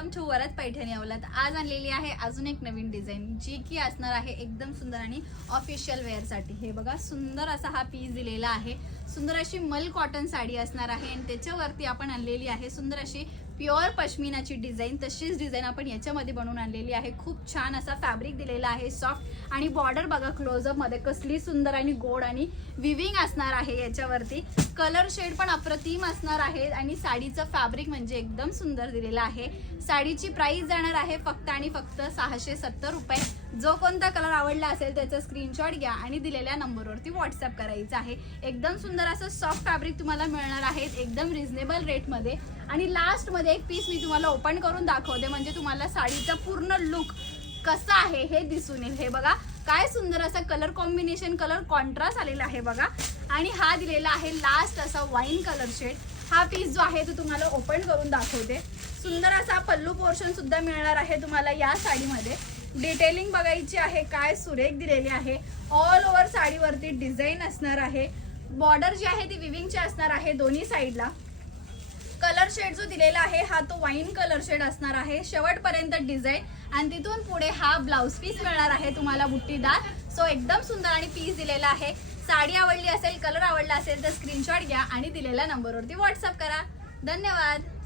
Welcome to Varad Paithani Awlad. आज आणलेली आहे अजून एक नवीन डिझाइन जी की असणार आहे एकदम सुंदर आणि ऑफिशियल वेअर साठी। हे बघा सुंदर असा हा पीस दिलेला आहे। सुंदर अशी मल कॉटन साडी असणार आहे आणि त्याच्यावरती आपण आणलेली आहे सुंदर अशी प्युअर पश्मिनाची डिझाइन। तशीच डिझाइन आपण याच्यामध्ये बनवून आणलेली आहे। खूप छान असा फॅब्रिक दिलेला आहे सॉफ्ट आणि बॉर्डर बघा क्लोजअप मध्ये कसली सुंदर आणि गोड आणि विविंग असणार आहे। याच्यावरती कलर शेड पण अप्रतिम असणार आहे आणि साडीचं फॅब्रिक म्हणजे एकदम सुंदर दिलेला आहे। साडीची प्राइस जाणार आहे फक्त आणि फक्त 670 रुपये। जो कोणता कलर आवडला असेल त्याचा स्क्रीनशॉट घ्या आणि दिलेल्या नंबरवरती व्हॉट्सअप करायचा आहे। एकदम सुंदर असं सॉफ्ट फॅब्रिक तुम्हाला मिळणार आहे एकदम रिझनेबल रेट मध्ये। आणि लास्ट मध्ये एक पीस मी तुम्हाला ओपन करून दाखवते म्हणजे तुम्हाला साडीचा पूर्ण लुक कसा आहे हे दिसून येईल। हे बघा काय सुंदर असा कलर कॉम्बिनेशन, कलर कॉन्ट्रास्ट आलेला आहे बघा। आणि हा दिलेला आहे लास्ट असा वाईन कलर शेड। हा पीस जो आहे तो तुम्हाला ओपन करून दाखवते। सुंदर असा पल्लू पोर्शन सुद्धा मिळणार आहे तुम्हाला या साडीमध्ये। डिटेलिंग बघायची आहे काय सुरेख दिलेली आहे। ऑल ओव्हर साडीवरती डिझाइन असणार आहे। बॉर्डर जी आहे ती विविंगची असणार आहे दोन्ही साइडला। कलर शेड जो दिलेला आहे हा तो वाईन कलर शेड असणार आहे शेवटपर्यंत डिझाइन। आणि तिथून पुढे हा ब्लाउज पीस मिळणार आहे तुम्हाला बुट्टीदार। सो एकदम सुंदर आणि पीस दिलेला आहे। साडी आवडली असेल, कलर आवडला असेल तर स्क्रीनशॉट घ्या आणि दिलेल्या नंबरवरती व्हॉट्सअप करा। धन्यवाद।